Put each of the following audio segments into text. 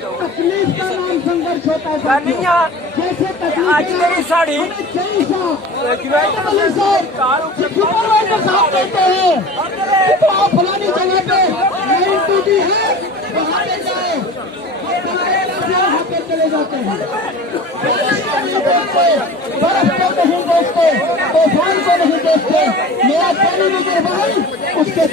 तकलीफ का नाम संघर्ष होता है। जैसे आज मेरी साड़ी सुपरवाइजर साहब कहते हैं तो आप फलानी जगह पे लाइन टूटी है वहाँ पे जाए, वहाँ पे चले जाते हैं। बर्फ को नहीं देखते, तूफान को नहीं देखते, मेरा पानी में गिर भाई उसके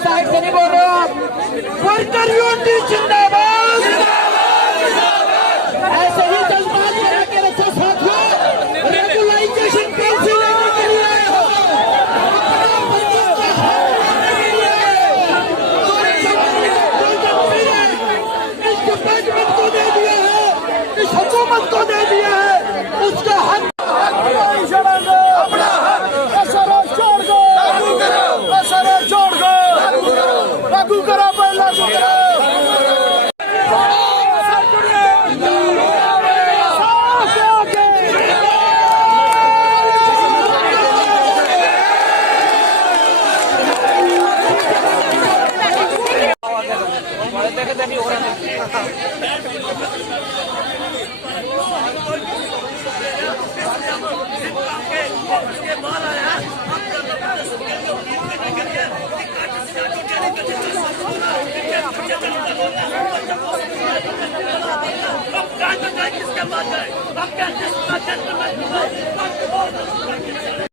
साइड से नहीं बोल रहे हो आप। वर्कर यूनिटी जिंदाबाद, ऐसे ही जज्बात में के रखे साथियों, रेगुलाइजेशन पॉलिसी लेने के लिए आए हो, इस डिपार्टमेंट को दे दिया है, इस हुकूमत को दे दिया है, उसका हक लागू करो, लागू करो।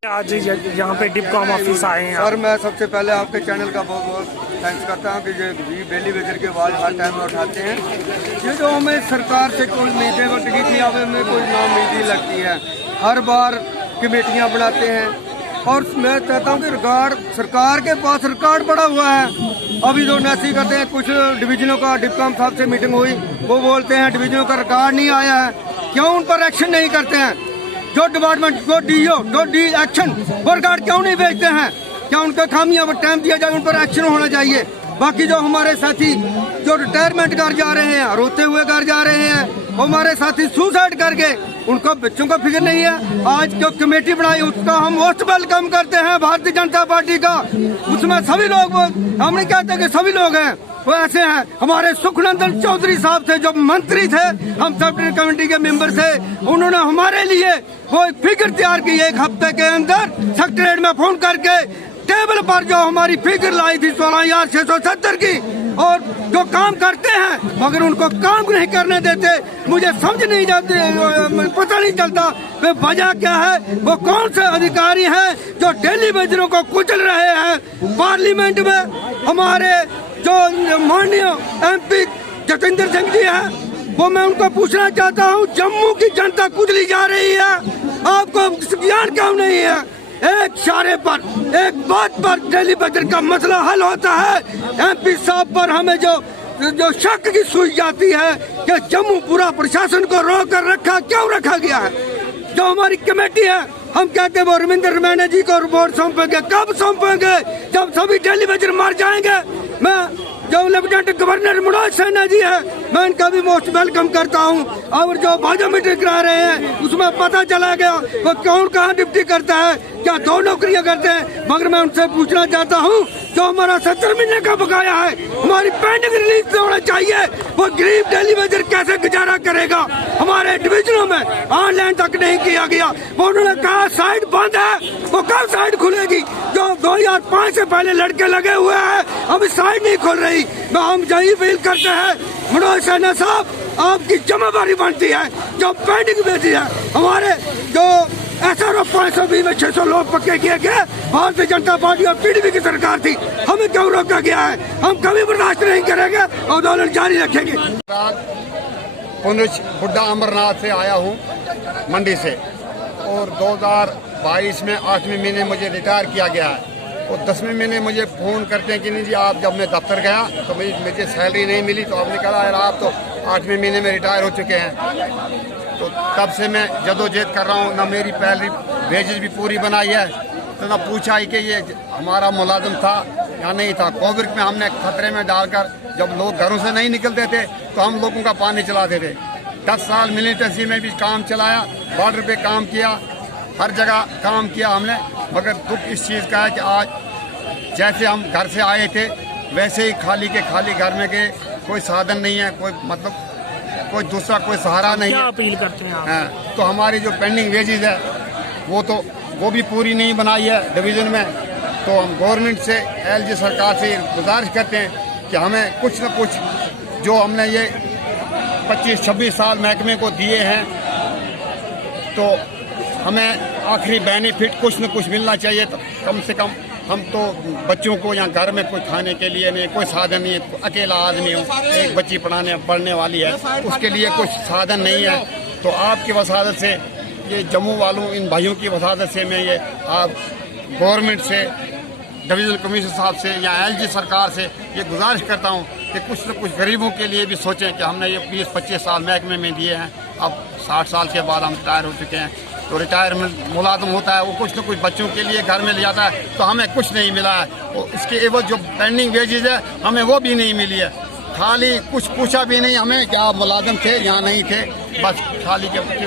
आज यहाँ पे डिपकॉम ऑफिस आए हैं सर। मैं सबसे पहले आपके चैनल का बहुत बहुत थैंक्स करता हूँ कि ये डेली वेजर के आवाज़ हर टाइम में उठाते हैं। ये जो हमें सरकार से कोई उम्मीदें लगी थी, अब हमें कोई नाउम्मीदी लगती है। हर बार कमेटियाँ बनाते हैं और मैं कहता हूँ कि सरकार के पास रिकॉर्ड पड़ा हुआ है। अभी जो नैसी करते हैं, कुछ डिवीजनों का डिपकॉम साहब से मीटिंग हुई, वो बोलते हैं डिवीजनों का रिकॉर्ड नहीं आया है। क्यों उन पर एक्शन नहीं करते हैं? जो डिपार्टमेंट जो डीओ जो डी एक्शन वो रिकॉर्ड क्यों नहीं भेजते हैं? क्या उनका खामियां पर टाइम दिया जाए, उन पर एक्शन होना चाहिए। बाकी जो हमारे साथी जो रिटायरमेंट कर जा रहे हैं, रोते हुए घर जा रहे हैं, हमारे साथी सुसाइड करके, उनको बच्चों का फिक्र नहीं है। आज जो कमेटी बनाई उसका हम मोस्ट वेलकम करते हैं, भारतीय जनता पार्टी का। उसमें सभी लोग, हम नहीं कहते कि सभी लोग हैं, वो ऐसे हैं। हमारे सुखनंदन चौधरी साहब थे जो मंत्री थे, हम सेक्रेटरी कमेटी के मेंबर थे, उन्होंने हमारे लिए वो एक फिगर तैयार की। एक हफ्ते के अंदर सेक्रेटरीट में फोन करके टेबल पर जो हमारी फिगर लाई थी 16,670 की, और जो काम करते हैं मगर उनको काम नहीं करने देते। मुझे समझ नहीं जाती, पता नहीं चलता वे वजह क्या है। वो कौन से अधिकारी हैं जो डेली वेजरों को कुचल रहे हैं। पार्लियामेंट में हमारे जो माननीय MP जतेंद्र सिंह जी हैं, वो मैं उनको पूछना चाहता हूँ, जम्मू की जनता कुचली जा रही है, आपको ज्ञान क्यों नहीं है? एक इशारे पर, एक बात पर डेली वेजर का मसला हल होता है। MP साहब पर हमें जो शक की सुई जाती है कि जम्मू पूरा प्रशासन को रोक कर क्यों रखा गया है। जो हमारी कमेटी है, हम कहते हैं वो रविंद्र मैना जी को रिपोर्ट सौंपेंगे। कब सौंपेंगे? जब सभी डेली वेजर मर जाएंगे। मैं जो लेफ्टिनेंट गवर्नर मनोज सिन्हा जी है, मैं इनका भी मोस्ट वेलकम करता हूं। और जो बायोमेट्रिक करा रहे हैं उसमें पता चला गया वो कौन कहाँ ड्यूटी करता है, क्या 2 नौकरियां करते हैं। मगर मैं उनसे पूछना चाहता हूं, जो हमारा 70 महीने का बकाया है, हमारी पेंडिंग रिलीज होना चाहिए। वो गरीब डेली वेजर कैसे गुजारा करेगा? हमारे डिविजनों में ऑनलाइन तक नहीं किया गया। वो उन्होंने कहा साइट बंद है, वो कब साइट खुलेगी? जो 2005 से पहले लड़के लगे हुए हैं, अभी साइट नहीं खुल रही। हम यही फील करते हैं मनोज सिन्हा साहब, आपकी जिम्मेदारी बनती है। जो पेंडिंग बेटी है, हमारे जो SRO 520 में 600 लोग पक्के किए गए, भारतीय जनता पार्टी और PDP की सरकार थी, हमें क्यों रोका गया है? हम कभी बर्दाश्त नहीं करेंगे, आंदोलन जारी रखेंगे। बुड्ढा अमरनाथ से आया हूँ मंडी से, और 2022 में 8वें महीने मुझे रिटायर किया गया है। और 10वें महीने मुझे फ़ोन करते हैं कि नहीं जी, आप जब मैं दफ्तर गया तो मुझे सैलरी नहीं मिली, तो आपने कहा यार आप तो 8वें महीने में रिटायर हो चुके हैं। तो तब से मैं जदोजहद कर रहा हूँ, ना मेरी पहली वेजेस भी पूरी बनाई है, तो ना पूछा ही कि ये हमारा मुलाजिम था या नहीं था। कोविड में हमने खतरे में डालकर, जब लोग घरों से नहीं निकलते थे तो हम लोगों का पानी चलाते थे। 10 साल मिलिटेंसी में भी काम चलाया, बॉर्डर पे काम किया, हर जगह काम किया हमने। मगर दुख इस चीज़ का है कि आज जैसे हम घर से आए थे वैसे ही खाली के खाली घर में गए, कोई साधन नहीं है, कोई मतलब कोई दूसरा कोई सहारा नहीं क्या है। अपील करते हैं आप? हाँ, तो हमारी जो पेंडिंग वेजेज है वो भी पूरी नहीं बनाई है डिवीज़न में। तो हम गवर्नमेंट से, एलजी सरकार से गुजारिश करते हैं कि हमें कुछ न कुछ, जो हमने ये 25-26 साल महकमे को दिए हैं, तो हमें आखिरी बेनिफिट कुछ न कुछ मिलना चाहिए। तो कम से कम हम तो बच्चों को यहाँ घर में कोई खाने के लिए नहीं, कोई साधन नहीं है, अकेला आदमी हूँ, एक बच्ची पढ़ने वाली है, उसके लिए कुछ साधन नहीं है। तो आपकी वसादत से, ये जम्मू वालों, इन भाइयों की वसादत से मैं ये आप गवर्नमेंट से, डिवीज़नल कमिश्नर साहब से या एलजी सरकार से ये गुजारिश करता हूँ कि कुछ न कुछ गरीबों के लिए भी सोचें कि हमने ये 20-25 साल महकमे में दिए हैं, अब 60 साल के बाद हम रिटायर हो चुके हैं, तो रिटायरमेंट मुलाजम होता है, वो कुछ न कुछ बच्चों के लिए घर में ले जाता है, तो हमें कुछ नहीं मिला है। और इसके एवज जो पेंडिंग वेजेज है हमें वो भी नहीं मिली है। खाली कुछ पूछा भी नहीं हमें कि आप मुलाजम थे या नहीं थे, बस खाली के बाद